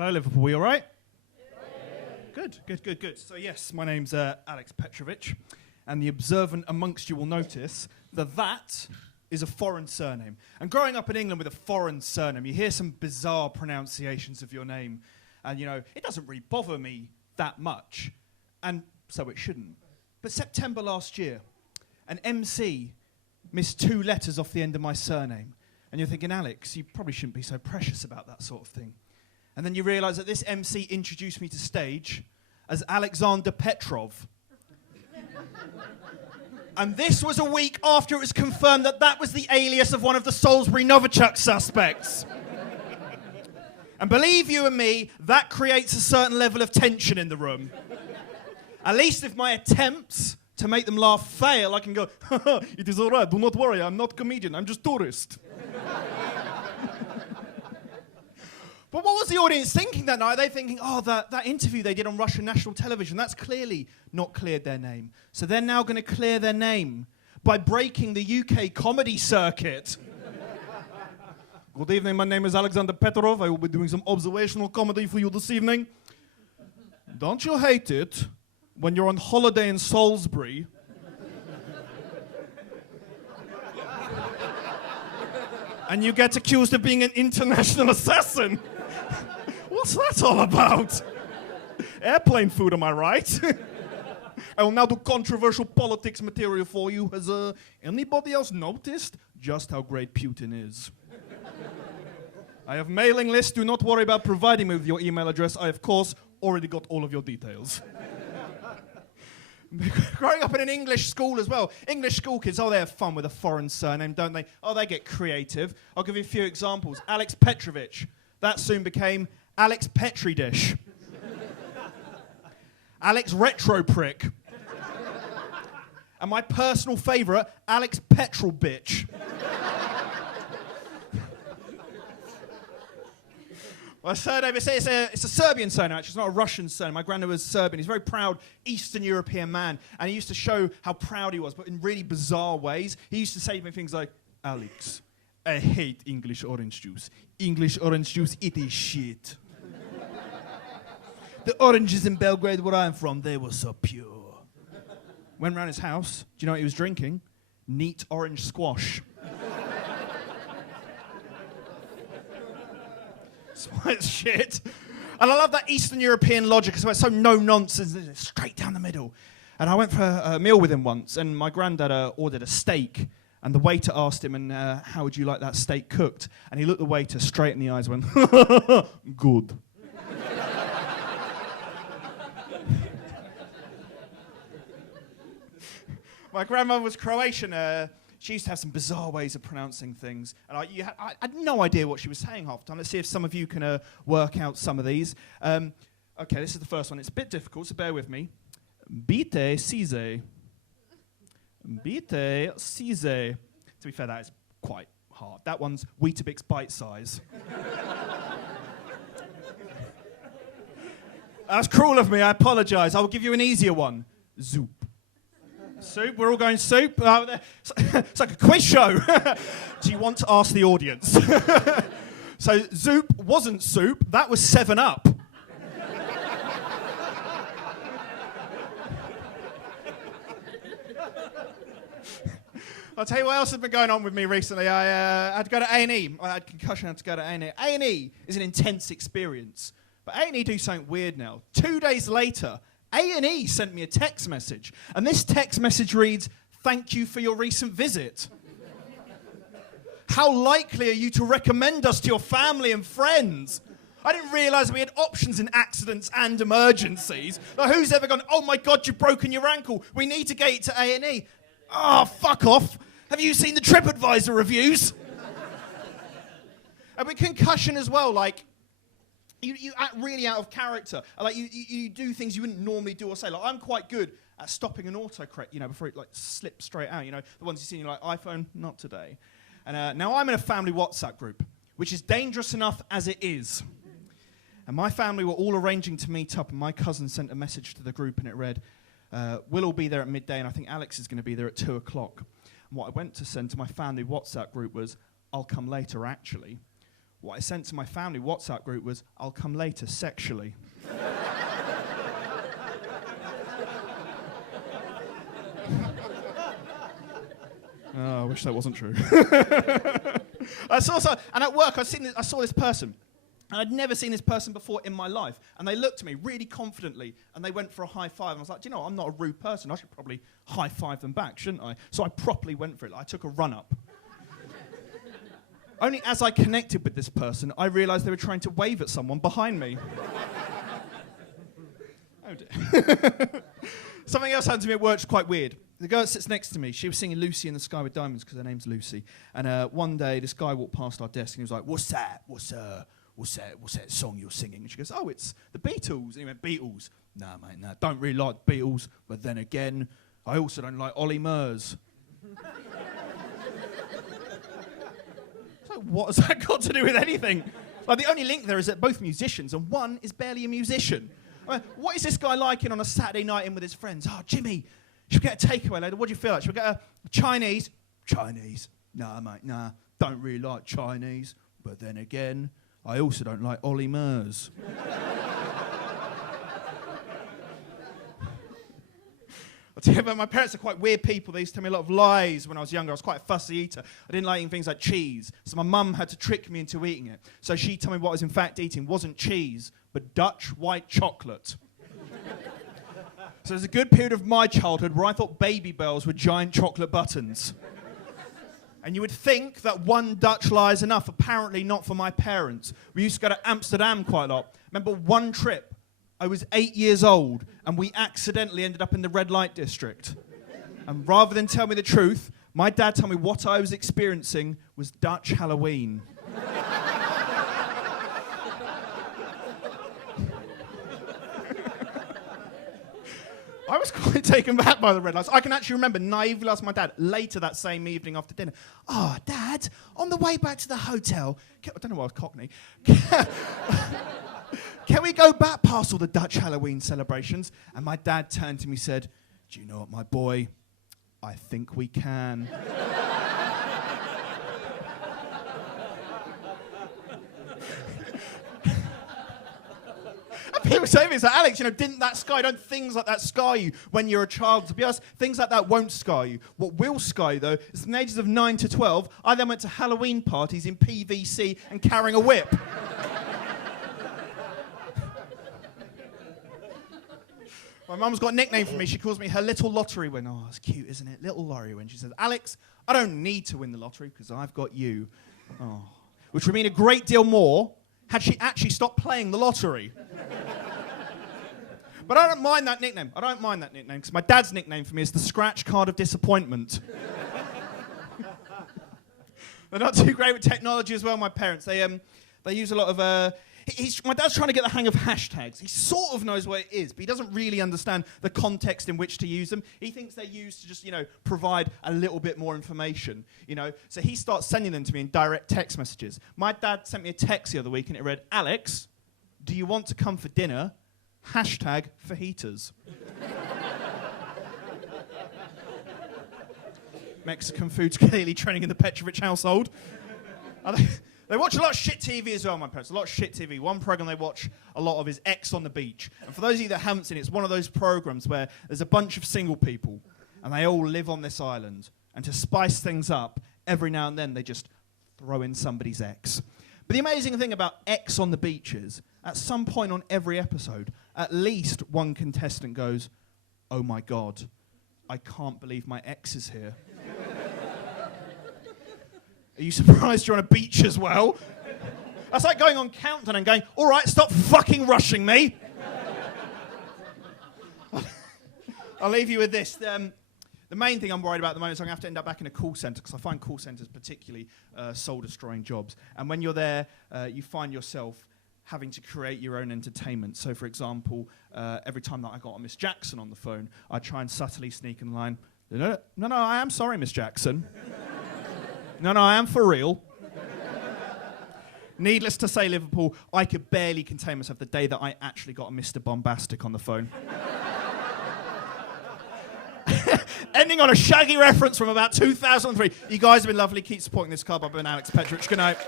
Hello, Liverpool. Are you all right? Good. So, yes, my name's Alex Petrovic, and the observant amongst you will notice that is a foreign surname. And growing up in England with a foreign surname, you hear some bizarre pronunciations of your name, and, it doesn't really bother me that much, and so it shouldn't. But September last year, an MC missed 2 letters off the end of my surname. And you're thinking, Alex, you probably shouldn't be so precious about that sort of thing. And then you realise that this MC introduced me to stage as Alexander Petrov. And this was a week after it was confirmed that that was the alias of one of the Salisbury Novichok suspects. And believe you and me, that creates a certain level of tension in the room. At least if my attempts to make them laugh fail, I can go, it is all right, do not worry, I'm not comedian, I'm just tourist. But what was the audience thinking that night? Are they thinking, that interview they did on Russian national television, that's clearly not cleared their name. So they're now going to clear their name by breaking the UK comedy circuit. Good evening, my name is Alexander Petrov. I will be doing some observational comedy for you this evening. Don't you hate it when you're on holiday in Salisbury and you get accused of being an international assassin? What's that all about? Airplane food, am I right? I will now do controversial politics material for you. Has anybody else noticed just how great Putin is? I have mailing lists. Do not worry about providing me with your email address. I, of course, already got all of your details. Growing up in an English school as well. English school kids, they have fun with a foreign surname, don't they? They get creative. I'll give you a few examples. Alex Petrovic. That soon became Alex Petri Dish. Alex Retro Prick. And my personal favourite, Alex Petrol Bitch. My surname, it's a Serbian surname, actually. It's not a Russian surname. My granddad was Serbian. He's a very proud Eastern European man. And he used to show how proud he was, but in really bizarre ways. He used to say to me things like, Alex, I hate English orange juice. English orange juice, it is shit. The oranges in Belgrade, where I'm from, they were so pure. Went round his house. Do you know what he was drinking? Neat orange squash. It's shit. And I love that Eastern European logic as well. It's so no-nonsense, straight down the middle. And I went for a meal with him once, and my granddad ordered a steak, and the waiter asked him, and how would you like that steak cooked? And he looked the waiter straight in the eyes and went, good. My grandmother was Croatian. She used to have some bizarre ways of pronouncing things. And I had no idea what she was saying half the time. Let's see if some of you can work out some of these. Okay, this is the first one. It's a bit difficult, so bear with me. Bite size. Bite size. To be fair, that is quite hard. That one's Weetabix bite size. That's cruel of me, I apologise. I will give you an easier one. Zoop. Soup, we're all going soup. It's like a quiz show. Do you want to ask the audience? So Zoop wasn't soup, that was 7-Up. I'll tell you what else has been going on with me recently. I had to go to A&E. I had concussion, I had to go to A&E. A&E is an intense experience. But A&E do something weird now. 2 days later, A&E sent me a text message, and this text message reads, "Thank you for your recent visit. How likely are you to recommend us to your family and friends?" I didn't realise we had options in accidents and emergencies. Like, who's ever gone, "Oh my God, you've broken your ankle. We need to get it to A&E. Oh, fuck off. Have you seen the TripAdvisor reviews? And with concussion as well, like, you act really out of character. Like, you do things you wouldn't normally do or say. Like, I'm quite good at stopping an autocorrect, before it, like, slips straight out. The ones you see in your, like, iPhone, not today. And now I'm in a family WhatsApp group, which is dangerous enough as it is. And my family were all arranging to meet up, and my cousin sent a message to the group, and it read, "We'll all be there at midday, and I think Alex is going to be there at 2 o'clock. And what I went to send to my family WhatsApp group was, "I'll come later, actually." What I sent to my family WhatsApp group was, "I'll come later sexually." Oh, I wish that wasn't true. And at work, I saw this person. And I'd never seen this person before in my life. And they looked at me really confidently, and they went for a high five. And I was like, do you know, I'm not a rude person. I should probably high five them back, shouldn't I? So I properly went for it. I took a run up. Only as I connected with this person, I realised they were trying to wave at someone behind me. Oh dear. Something else happened to me at work, which is quite weird. The girl that sits next to me, she was singing Lucy in the Sky with Diamonds because her name's Lucy. And one day, this guy walked past our desk and he was like, "What's that? What's that song you're singing?" And she goes, "Oh, it's the Beatles." And he went, "Beatles? Nah, mate, nah. Don't really like the Beatles. But then again, I also don't like Ollie Murs." So what has that got to do with anything? Like, the only link there is that both musicians, and one is barely a musician. I mean, what is this guy liking on a Saturday night in with his friends? "Oh, Jimmy, should we get a takeaway later? What do you feel like? Should we get a Chinese?" "Chinese? Nah, mate, nah. Don't really like Chinese. But then again, I also don't like Ollie Murs." I'll tell you about, my parents are quite weird people. They used to tell me a lot of lies when I was younger. I was quite a fussy eater. I didn't like eating things like cheese. So my mum had to trick me into eating it. So she told me what I was in fact eating wasn't cheese, but Dutch white chocolate. So there's a good period of my childhood where I thought Baby Bells were giant chocolate buttons. And you would think that one Dutch lie is enough. Apparently not for my parents. We used to go to Amsterdam quite a lot. Remember one trip, I was 8 years old, and we accidentally ended up in the red light district. And rather than tell me the truth, my dad told me what I was experiencing was Dutch Halloween. I was quite taken back by the red lights. I can actually remember naively asking my dad later that same evening after dinner, "Oh, Dad, on the way back to the hotel," I don't know why I was Cockney, "can we go back past all the Dutch Halloween celebrations?" And my dad turned to me and said, "Do you know what, my boy? I think we can." People say to me, like, "Alex, you know, didn't that scar you? Don't things like that scar you when you're a child?" To be honest, things like that won't scar you. What will scar you, though, is from the ages of 9 to 12, I then went to Halloween parties in PVC and carrying a whip. My mum's got a nickname for me. She calls me her little lottery win. Oh, it's cute, isn't it? Little lottery win. She says, "Alex, I don't need to win the lottery because I've got you." Oh. Which would mean a great deal more had she actually stopped playing the lottery. But I don't mind that nickname. I don't mind that nickname because my dad's nickname for me is the scratch card of disappointment. They're not too great with technology as well, my parents. They use a lot of... my dad's trying to get the hang of hashtags. He sort of knows what it is, but he doesn't really understand the context in which to use them. He thinks they're used to just, you know, provide a little bit more information, you know. So he starts sending them to me in direct text messages. My dad sent me a text the other week and it read, "Alex, do you want to come for dinner? Hashtag fajitas." Mexican food's clearly trending in the Petrovic household. They watch a lot of shit TV as well, my parents. A lot of shit TV. One program they watch a lot of is X on the Beach. And for those of you that haven't seen it, it's one of those programs where there's a bunch of single people and they all live on this island. And to spice things up, every now and then they just throw in somebody's ex. But the amazing thing about X on the Beach is, at some point on every episode, at least one contestant goes, "Oh my God, I can't believe my ex is here." Are you surprised you're on a beach as well? That's like going on Countdown and going, "All right, stop fucking rushing me." I'll leave you with this. The main thing I'm worried about at the moment is I'm going to have to end up back in a call centre because I find call centres particularly soul-destroying jobs. And when you're there, you find yourself having to create your own entertainment. So, for example, every time that I got a Miss Jackson on the phone, I'd try and subtly sneak in the line, No, I am sorry, Miss Jackson. No, I am for real." Needless to say, Liverpool, I could barely contain myself the day that I actually got a Mr. Bombastic on the phone. Ending on a Shaggy reference from about 2003. You guys have been lovely. Keep supporting this club. I've been Alex Petrovic. Good night.